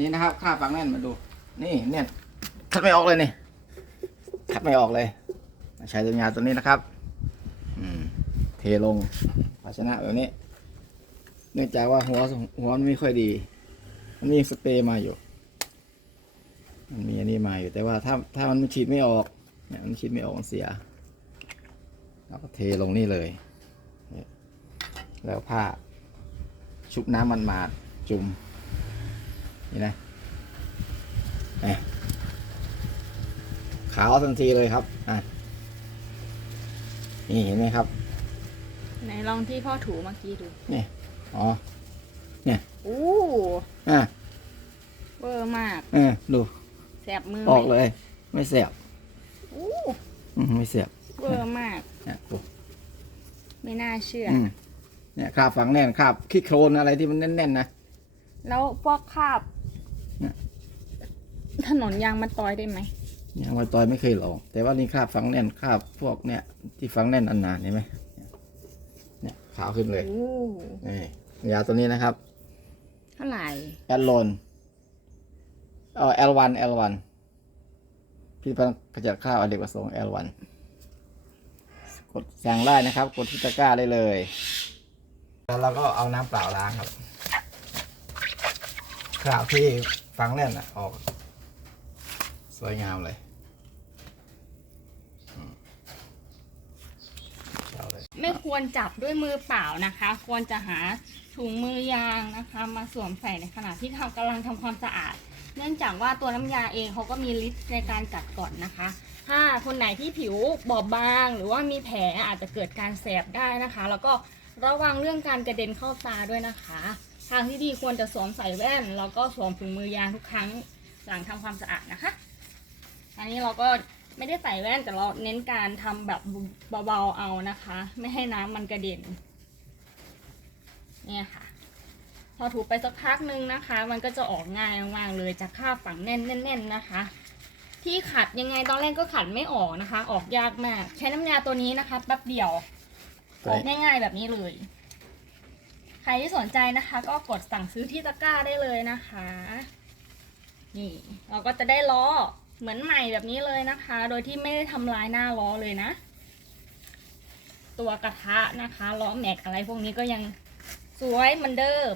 นี่นะครับค่าฝังแน่นมาดู นี่เนี่ยคัดไม่ออกเลยนี่คัดไม่ออกเลยใช้ตัวยาตัวนี้นะครับอืมเทลงภาชนะแบบนี้ เนื่องจากว่าหัวหัวมันไม่ค่อยดี มันมีสเปรย์มาอยู่ มันมีอันนี้มาอยู่แต่ว่าถ้าถ้ามันฉีดไม่ออกเนี่ยมันฉีดไม่ออกมันเสียเราก็เทลงนี่เลยเนี่ยแล้วผ้าชุบน้ำมันมาดจุ่ม นี่นะนี่ขาวทันทีเลยครับอะนี่เห็นไหมครับไหนลองที่พ่อถูเมื่อกี้ดูนี่อ๋ออู้อะเวอร์มากเออดูแสบมือออกไหมเลย ไม่เสียบอู้อืมไม่เสียบเวอร์มากเนี่ยดูไม่น่าเชื่ออืมเนี่ยคราบฝังแน่นคราบขี้โคลนอะไรที่มันแน่นๆนะแล้วพวกคราบเนี่ย ถนนยางมันตอยได้ไหมเนี่ยมาตอยไม่เคยลองแต่ว่านี่คราบฝังแน่นคราบพวกเนี่ยที่ฝังแน่นอันนานเห็นไหมเนี่ยเนี่ยขาวขึ้นเลยอู้นี่ยาตัวนี้นะครับ เท่าไหร่แอลโลนเอ่อ L1 L1 พิพิธภัณฑ์ขจัดข้าวอเนกประสงค์ L1 กดสั่งได้นะครับ กดที่ตะกร้าได้เลย แล้วเราก็เอาน้ำเปล่าล้างครับคราบที่ฝังแน่นอะออก สวยงามเลยไม่ควรจับด้วยมือเปล่านะคะ ควรจะหาถุงมือยางนะคะ มาสวมใส่ในขณะที่ทำกำลังทำความสะอาด เนื่องจากว่าตัวน้ำยาเองเขาก็มีฤทธิ์ในการกัดก่อนนะคะ ถ้าคนไหนที่ผิวบอบบาง หรือว่ามีแผลอาจจะเกิดการแสบได้นะคะ แล้วก็ระวังเรื่องการกระเด็นเข้าตาด้วยนะคะ ทางที่ดีควรจะสวมใส่แว่น แล้วก็สวมถุงมือยางทุกครั้งหลังทำความสะอาดนะคะ อันนี้เราก็ไม่ได้ใส่แว่นแต่เราเน้นการทำแบบเบาๆเอานะคะ ไม่ให้น้ำมันกระเด็นเนี่ยค่ะ พอถูไปสักพักหนึ่งนะคะ มันก็จะออกง่ายมากๆเลยจากค่าบฝังแน่นๆนะคะ ที่ขัดยังไงตอนแรกก็ขัดไม่ออกนะคะ ออกยากมาก ใช้น้ำยาตัวนี้นะคะแป๊บเดียวออกง่ายๆแบบนี้เลย ใครที่สนใจนะคะ ก็กดสั่งซื้อที่ตะกร้าได้เลยนะคะ นี่ เราก็จะได้ล้อ เหมือนใหม่แบบนี้เลยนะคะ โดยที่ไม่ได้ทำลายหน้าล้อเลยนะ ตัวกระทะนะคะล้อแม็กอะไรพวกนี้ก็ยังสวยเหมือนเดิม